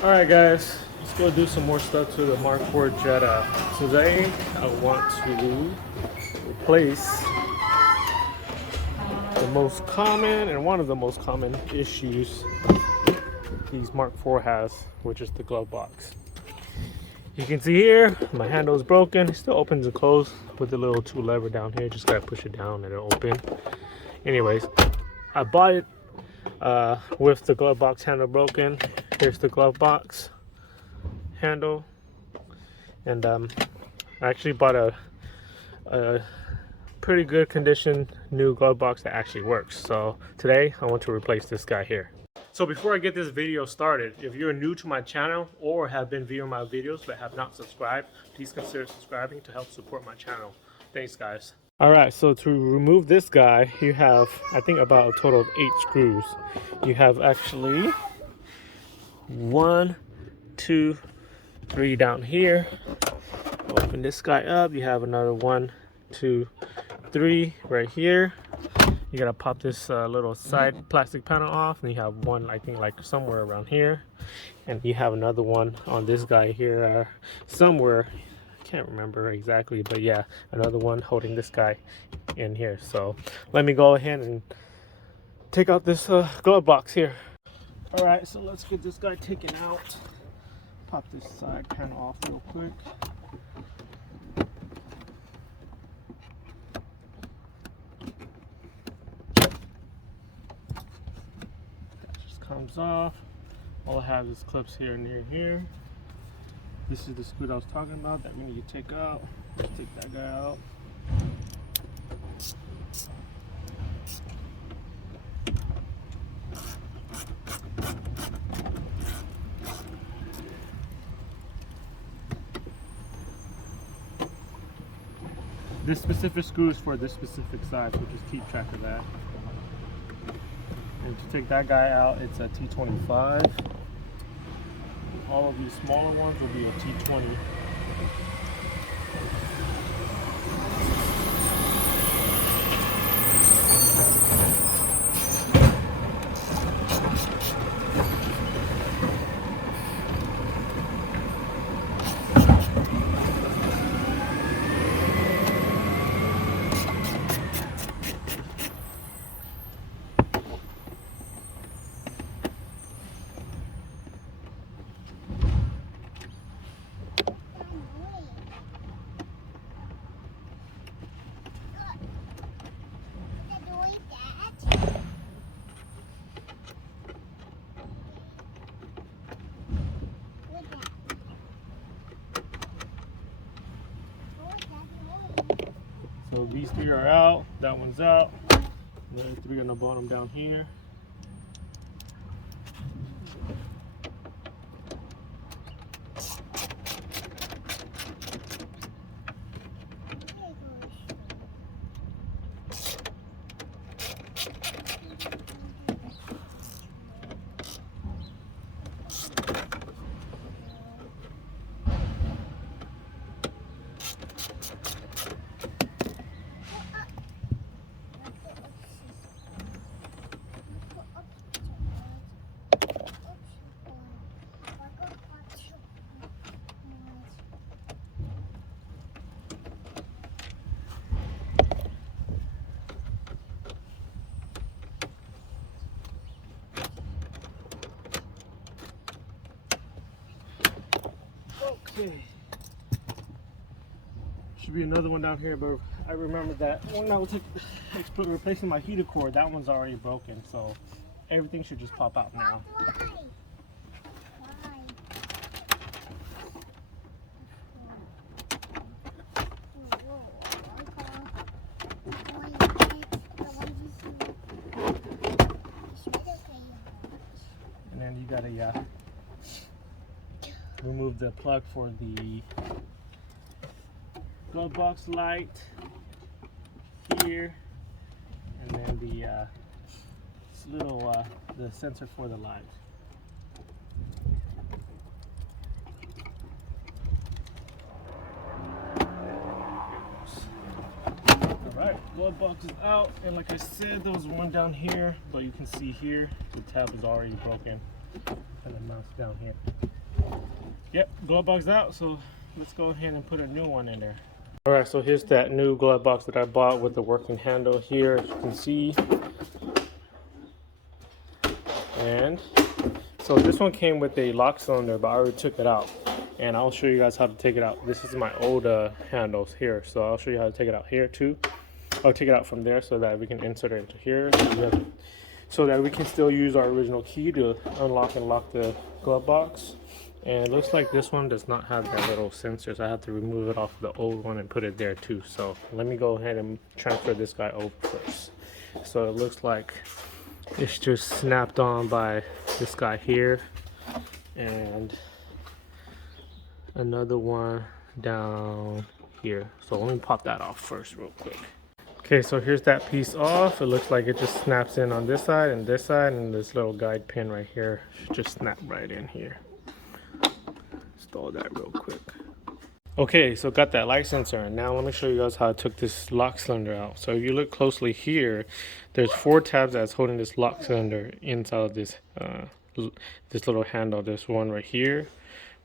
Alright guys, let's go do some more stuff to the Mark IV Jetta. Today I want to replace the most common and one of the most common issues these Mark IV has, which is the glove box. You can see here, my handle is broken. It still opens and closes with the little two lever down here. Just gotta push it down and it'll open. Anyways, I bought it with the glove box handle broken. Here's the glove box handle, and I actually bought a pretty good condition new glove box that actually works. So today I want to replace this guy here. So before I get this video started, if you're new to my channel or have been viewing my videos but have not subscribed, please consider subscribing to help support my channel. Thanks guys. Alright, so to remove this guy, you have, I think, about a total of 8 screws. You have actually 1, 2, 3 down here. Open this guy up. You have another 1, 2, 3 right here. You gotta pop this little side plastic panel off, and you have one, I think, like somewhere around here, and you have another one on this guy here somewhere. Can't remember exactly, but yeah, another one holding this guy in here. So let me go ahead and take out this glove box here. All right, so let's get this guy taken out. Pop this side panel off real quick. That just comes off. All I have is clips here and here and here. This is the screw that I was talking about that we need to take out. Let's take that guy out. This specific screw is for this specific size, so just keep track of that. And to take that guy out, it's a T25. All of these smaller ones will be a T20. So these 3 are out, that one's out, the other 3 on the bottom down here. Okay. Should be another one down here, but I remember that when I was replacing my heater cord, that one's already broken, so everything should just pop out now. And then you gotta remove the plug for the glove box light here, and then the little the sensor for the light. Alright, glove box is out, and like I said, there was one down here, but you can see here the tab is already broken. And the mounts down here. Yep, glove box out, so let's go ahead and put a new one in there. Alright, so here's that new glove box that I bought with the working handle here, as you can see. And so this one came with a lock cylinder, but I already took it out. And I'll show you guys how to take it out. This is my old handles here, so I'll show you how to take it out here too. I'll take it out from there so that we can insert it into here, so that we can still use our original key to unlock and lock the glove box. And it looks like this one does not have that little sensor, so I have to remove it off the old one and put it there too. So let me go ahead and transfer this guy over first. So it looks like it's just snapped on by this guy here, and another one down here. So let me pop that off first real quick. Okay, so here's that piece off. It looks like it just snaps in on this side, and this little guide pin right here should just snap right in here. Install that real quick. Okay, so got that light sensor, and now let me show you guys how I took this lock cylinder out. So if you look closely here, there's 4 tabs that's holding this lock cylinder inside of this this little handle. There's one right here,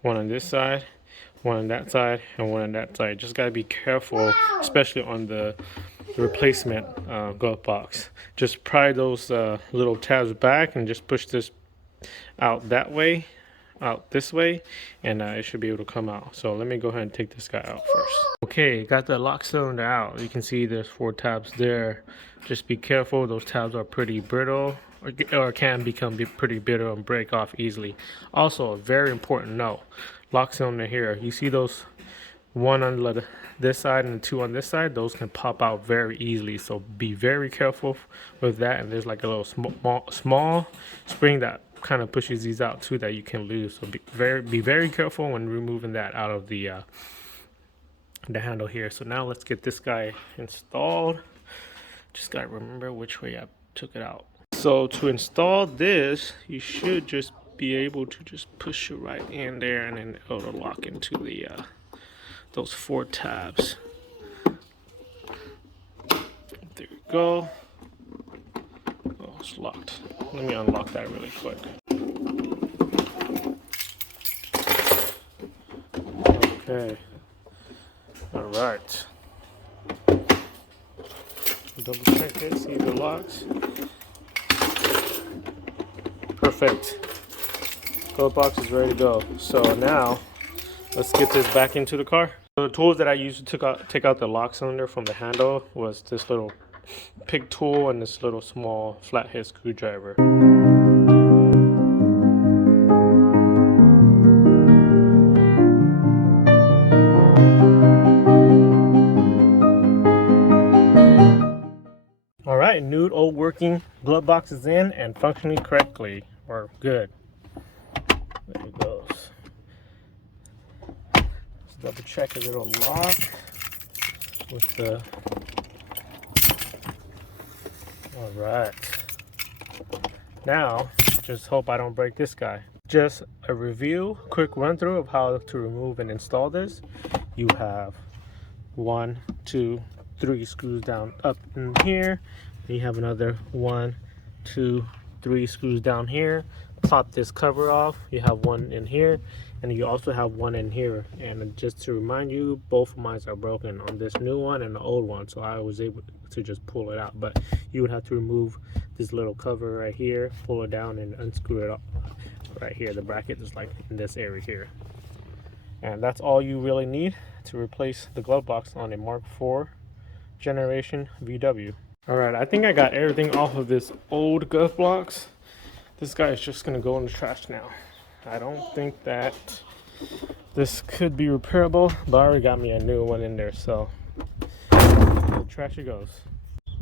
one on this side, one on that side, and one on that side. Just gotta be careful, especially on the replacement glove box. Just pry those little tabs back and just push this out that way, out this way, and it should be able to come out. So let me go ahead and take this guy out first. Okay, got the lock cylinder out. You can see there's 4 tabs there. Just be careful, those tabs are pretty brittle, or can become pretty brittle and break off easily. Also, a very important note, lock cylinder here, you see those 1 on this side and 2 on this side, those can pop out very easily, so be very careful with that. And there's like a little small spring that kind of pushes these out too that you can lose, so be very careful when removing that out of the handle here. So now let's get this guy installed. Just gotta remember which way I took it out. So to install this, you should just be able to just push it right in there, and then it'll lock into the those 4 tabs. There we go. Oh, it's locked. Let me unlock that really quick. Okay. All right. Double check it, see if it locks. Perfect. Glove box is ready to go. So now let's get this back into the car. So the tools that I used to take out the lock cylinder from the handle was this little pick tool and this little small flathead screwdriver. All right, new old working glove box is in and functioning correctly, or good. There it goes. Let's double check a little lock with the. All right. Now, just hope I don't break this guy. Just a review, quick run through of how to remove and install this. You have 1, 2, 3 screws down up in here. Then you have another 1, 2, 3 screws down here. Pop this cover off. You have 1 in here, and you also have 1 in here. And just to remind you, both of mine are broken on this new one and the old one, so I was able to just pull it out. But you would have to remove this little cover right here, pull it down, and unscrew it up right here. The bracket is like in this area here. And that's all you really need to replace the glove box on a Mark IV generation VW. All right, I think I got everything off of this old glove box. This guy is just gonna go in the trash now. I don't think that this could be repairable, but I already got me a new one in there, so the trash it goes.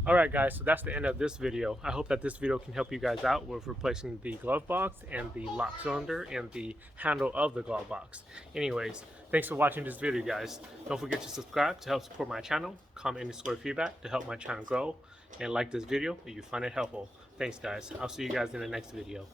All right, guys, so that's the end of this video. I hope that this video can help you guys out with replacing the glove box and the lock cylinder and the handle of the glove box. Anyways, thanks for watching this video, guys. Don't forget to subscribe to help support my channel, comment any sort of feedback to help my channel grow, and like this video if you find it helpful. Thanks, guys. I'll see you guys in the next video.